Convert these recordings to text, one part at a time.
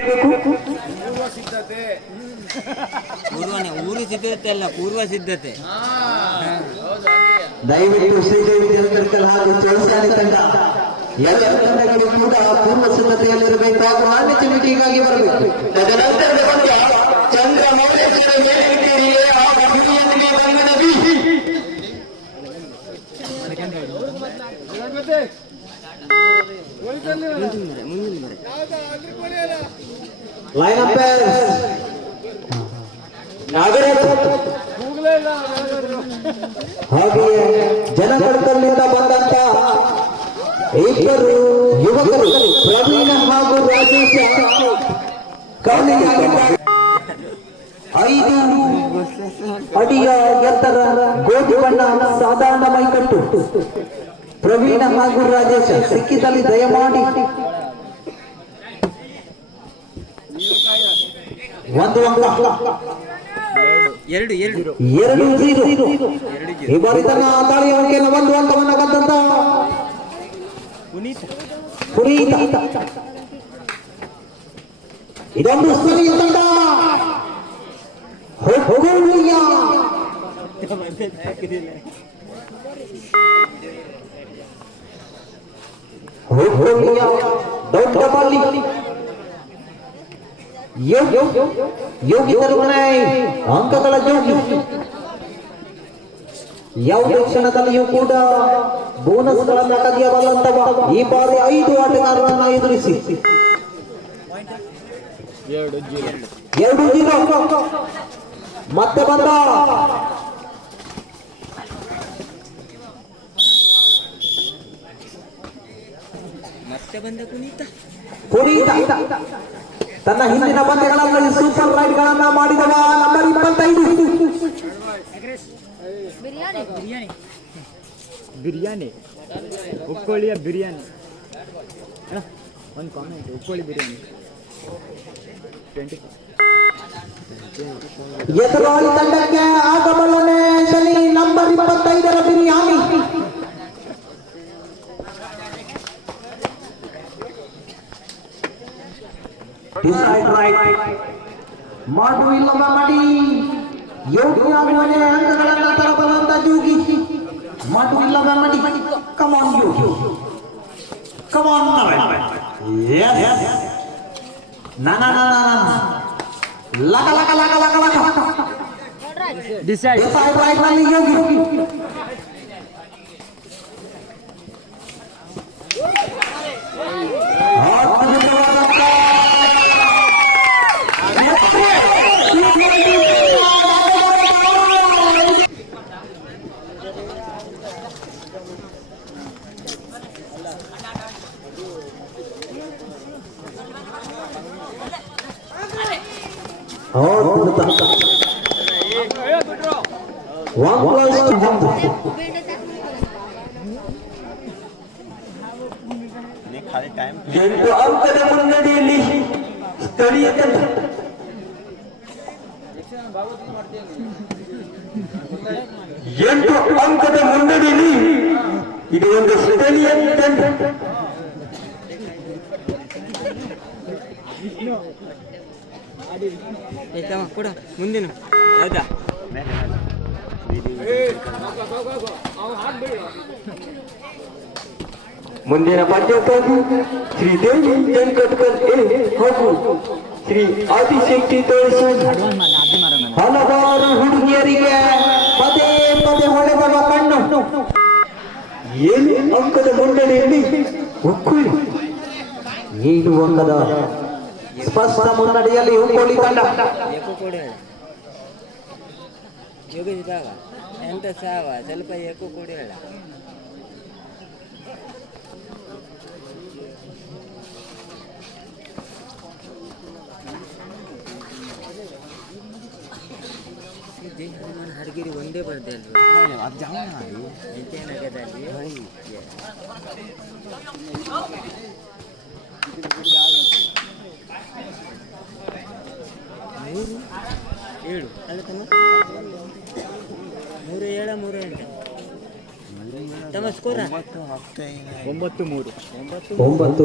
ಪೂರ್ವ ಸಿದ್ಧತೆ. ಪೂರ್ವನೇ ಊರು ಸಿದ್ಧತೆ ಅಲ್ಲ ಪೂರ್ವ ಸಿದ್ಧತೆ. ದಯವಿಟ್ಟು ಶ್ರೀದೇವಿ ಹಾಗೂ ತಂಡ ಎಲ್ಲ ತಂಡಗಳು ಕೂಡ ಪೂರ್ವ ಸಿದ್ಧತೆಯಲ್ಲಿರಬೇಕು ಹಾಗೂ ಮಾನ್ಯತೆ ಮೀಟಿಂಗ್ ಆಗಿ ಬರಬೇಕು ತದನಂತರದ ಪಂದ್ಯ ಚಂದ್ರ ಮೌಲೇಶ್ವರ ಮೇಲ್ಕಿರಿಯೇ ಹಾಗೂ ಹಿರಿಯನಿಗೆ ಬಂಧನ ಬೀಸಿ ಮುಂದಿನ ಮರೆ ಮುಂದಿನ ಮರೆ ಲೈನ್ ಅಂಪೈರ್ ನಾಗರಾಜ್ ಹಾಗೆಯೇ ಜನಗಣಕಲ್ಲಿಂದ ಬಂದಂತ ಇಬ್ಬರು ಯುವಕರು ಪ್ರವೀಣ ಹಾಗೂ ರಾಜೇಶ್. ಕಾರಣಿಯಾಗಿದ್ದಾರೆ ಐದು ಅಡಿಯ ಎತ್ತರ ಗೋಧಿ ಬಣ್ಣ ಸಾಧಾರಣ ಮೈಕಟ್ಟು ಪ್ರವೀಣ ಹಾಗೂ ರಾಜೇಶ್ ಸಿಕ್ಕಿದಲ್ಲಿ ದಯಮಾಡಿ ಒಂದು ಅಂಕ ಎರಡು ಎರಡು ಎರಡು ಜೀರೋ ಈ ಬಾರಿ ತನ್ನ ದಾಳಿಯ ಅಂಕೆಯನ್ನು ಒಂದು ಅಂಕವನ್ನು ಗೆದ್ದಂತ ಪುನೀತ್ ಪುನೀತ ಇದೊಂದು ಸ್ಥಳೀಯ ತಂಡ ಹುಡುಗಿಯ ಹುಡುಗಿಯ ದೊಡ್ಡ ಬಾಲಿ ಯೋಗಿ ಯೋಗಿ नाही ಅಂಕಗಳ ಜೋಗಿ ಯಾವುದೇ ಕ್ಷಣದಲ್ಲಿಯೂ ಕೂಡ ಬೋನಸ್ಗಳನ್ನ ಕದಿಯಬಲ್ಲಂತವ ಈ ಬಾರಿ ಐದು ಆಟಗಾರರನ್ನ ಎದುರಿಸಿ. ಎರಡು ಜೀರೋ. ಮತ್ತೆ ಬಂದ. ಮತ್ತೆ ಬಂದ ಪುನೀತ ಪುನೀತ ತನ್ನ ಹಿಂದಿನ ಪಂದ್ಯಗಳಲ್ಲಿ ಸೂಪರ್ ರೈಡ್ ಗಳನ್ನ ಮಾಡಿದವ ನಂಬರ್ ಇಪ್ಪತ್ತೈದು. ಬಿರಿಯಾನಿ. ಬಿರಿಯಾನಿ. ಉಕ್ಕೋಳಿಯ ಬಿರಿಯಾನಿ. ಒಂದು ಕಾಮೆಂಟ್ ಉಕ್ಕೋಳಿ ಬಿರಿಯಾನಿ. ಎದುರಾಳಿ ತಂಡಕ್ಕೆ ಆಗಮನನೇ ಶನಿ ನಂಬರ್ ಇಪ್ಪತ್ತೈದರ Inside right. Madu Ilama Madi. Yodhya Mone Angagalanda Tarabalanda Jogi. Madu Ilama Madi. Come on, Yogi. Come on, Navan. Yes. Na na na na na. Laka laka laka laka laka. Decide. Decide right, Mali Yogi. Two. ಎಂಟು ಅಂಕದ ಮುನ್ನಡೆಯಲ್ಲಿ ಸ್ಥಳೀಯ ತಂಡ ಎಂಟು ಅಂಕದ ಮುನ್ನಡೆಯಲ್ಲಿ ಇದು ಒಂದು ಸ್ಥಳೀಯ ತಂಡ ಏ ತಮ್ಮ ಕೊಡ. ಮುಂದಿನ. ಹೌದಾ? ಮುಂದಿನ ಪಂದ್ಯಕ್ಕಾಗಿ ಶ್ರೀ ದೇವಿ ಜನ್ಕಟ್ಕರ್ ಎ ಹಾಗೂ ಶ್ರೀ ಆದಿಶಕ್ತಿ ತೋರಿಸಿ ಹಲವಾರು ಹುಡುಗಿಯರಿಗೆ ಪದೇ ಪದೇ ಹೊಡೆದವ ಕಣ್ಣು. ಏನು ಅಂಕದ ಮುನ್ನಡೆಯಲ್ಲಿ ಉಕ್ಕುಳಿ. ನೀನು ಅಂಕದ ಸ್ಪಷ್ಟ ಮುನ್ನಡೆಯಲ್ಲಿ ಉಕ್ಕೋಳಿ ತಂಡ ಏಕೋ ಕೊಡಿ ಹೇಳ ಯೋಗೇಶ್ ಬಾವ ಎಂತ ಸಾವ ಸ್ವಲ್ಪ ಏಕೋ ಕೊಡಿ ಹೇಳ ಹಡಗಿರಿ ಒಂದೇ ಬರ್ದೆ ಅಲ್ವಾ ವಿಜಯನಗರದಲ್ಲಿ ಮೂರು ಏಳು. ಅಲ್ಲ ತಮ್ಮ ಮೂರು ಏಳ ಮೂರು ಎಂಟು. ತಮ್ಮ ಸ್ಕೋರ ಒಂಬತ್ತು ಮೂರು. ಒಂಬತ್ತು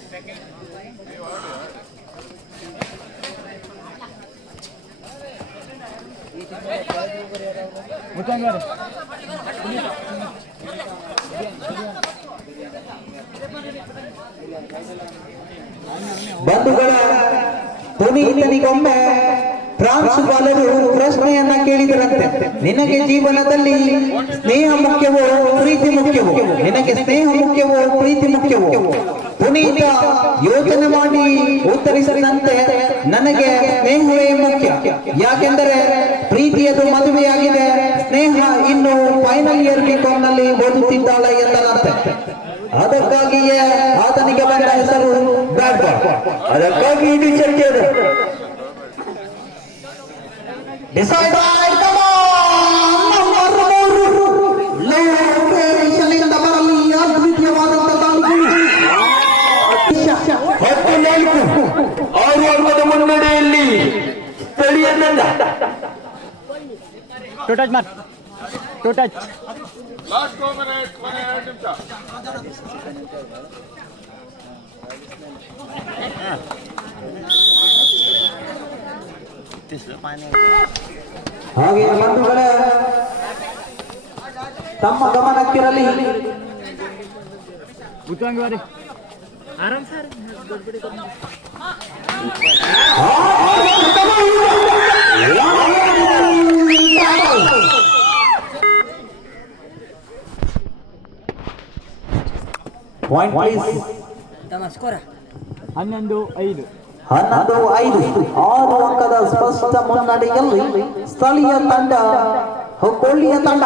ಮುಖಂಡ್ ಬಂಧುಗಳ ಪುನೀತನಿಗೊಮ್ಮೆ ಪ್ರಾಂಶುಪಾಲರು ಪ್ರಶ್ನೆಯನ್ನ ಕೇಳಿದರಂತೆ. ನಿನಗೆ ಜೀವನದಲ್ಲಿ ಸ್ನೇಹ ಮುಖ್ಯವೋ, ಪ್ರೀತಿ ಮುಖ್ಯವೋ? ನಿನಗೆ ಸ್ನೇಹ ಮುಖ್ಯವೋ, ಪ್ರೀತಿ ಮುಖ್ಯವೋ? ಪುನೀತ, ಯೋಚನೆ ಮಾಡಿ ಉತ್ತರಿಸಿದಂತೆ ನನಗೆ ಸ್ನೇಹವೇ ಮುಖ್ಯ. ಯಾಕೆಂದರೆ ಪ್ರೀತಿಯದು ಮದುವೆಯಾಗಿದೆ, ಸ್ನೇಹ ಇನ್ನು ಫೈನಲ್ ಇಯರ್ನಲ್ಲಿ ಓದುತ್ತಿದ್ದಾಳೆ ಎಂದನಂತೆ ಅದಕ್ಕಾಗಿಯೇ ಆತನಿಗೆ ಬಂದ ಹೆಸರು ಬ್ಯಾಡ್ ಬಾಯ್ ಅದಕ್ಕಾಗಿ ಇದು ಚರ್ಚೆ Decide come on! Number ಮೂರು. ಲೋಕೇಶನಿಂದ ಬರಲಿ ಅದ್ವಿತೀಯವಾದಂಥ ತಾಲೂಕು. ಹತ್ತು ನಾಲ್ಕು ಆರು ಅಂಕದ ಮುನ್ನಡೆಯಲ್ಲಿ ಸ್ಥಳೀಯ ತಂಡ to touch Mar two touch last two minute ಕೊನೆ ಎರಡು ನಿಮಿಷ ಹಾಗೆ ಬಂಧುಗಳ ತಮ್ಮ ಗಮನಕ್ಕಿರಲಿ ಉತ್ತಂಗ್ ಬಾರಿ ಆರಾಮ್ ಸರ್ ಪಾಯಿಂಟ್ ಪ್ಲೀಸ್ ತಮ್ಮ ಸ್ಕೋರ ಹನ್ನೊಂದು ಐದು ಹನ್ನೊಂದು ಐದು ಆರು ಅಂಕದ ಸ್ಪಷ್ಟ ಮುನ್ನಡೆಯಲ್ಲಿ ಸ್ಥಳೀಯ ತಂಡ, ಹುಬ್ಬಳ್ಳಿಯ ತಂಡ.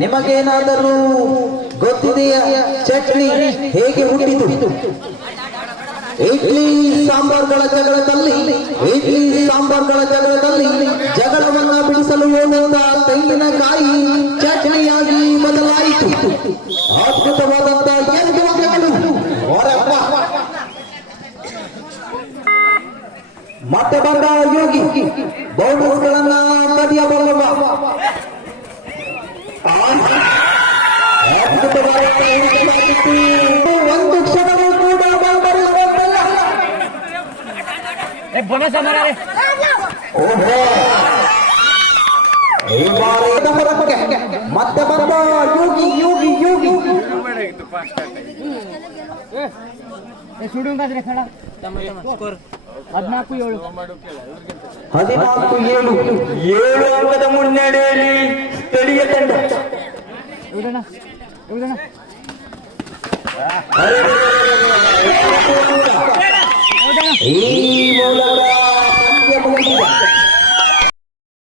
ನಿಮಗೇನಾದರೂ ಗೊತ್ತಿದೆಯಾ? ಚಟ್ನಿ ಹೇಗೆ ಹುಟ್ಟಿತು? ಇಡ್ಲಿ ಸಾಂಬಾರ್ಗಳ ಜಗಳದಲ್ಲಿ ಇಡ್ಲಿ ಸಾಂಬಾರ್ಗಳ ಜಗಳದಲ್ಲಿ ಜಗಳವನ್ನ ಬಿಡಿಸಲು ಹೋಗುವಂತ ತೆಂಗಿನಕಾಯಿ ಚಟ್ನಿಯಾಗಿ ಬದಲಾಯಿತು ಅದ್ಭುತವಾದಂತ ಎರಡು ಅಂಕಗಳು ಹೊರಪ್ಪ. ಮತ್ತೆ ಬಂದ ಯೋಗಿ ಬೌಂಡರ್ಸ್ಗಳನ್ನ ಕದಿಯಬಲ್ಲವ ಅದ್ಭುತವಾದಂತ ಹಿಡಿತವಾಗಿತ್ತು. ಒಂದು ಕ್ಷಣವೂ ಏ ಬೋನಸ್ ಮಾರಾರೆ ಓಹೋ ಈ ಹೊರಕ್ಕೆ ಮತ್ತೆ ಬಂದ ಯೋಗಿ ಯೋಗಿ ಯೋಗಿ. ಸುಡುಂಗಾದ್ರೆ ಹದಿನಾಲ್ಕು ಏಳು. ಹದಿನಾಲ್ಕು ಏಳು. ಏಳು ಅಂಕದ ಮುನ್ನಡೆಯಲ್ಲಿ ಸ್ಥಳೀಯ ತಂಡ. ಇವ್ರಣ್ಣ ಇವ್ರಣ್ಣ Iya, mau lah.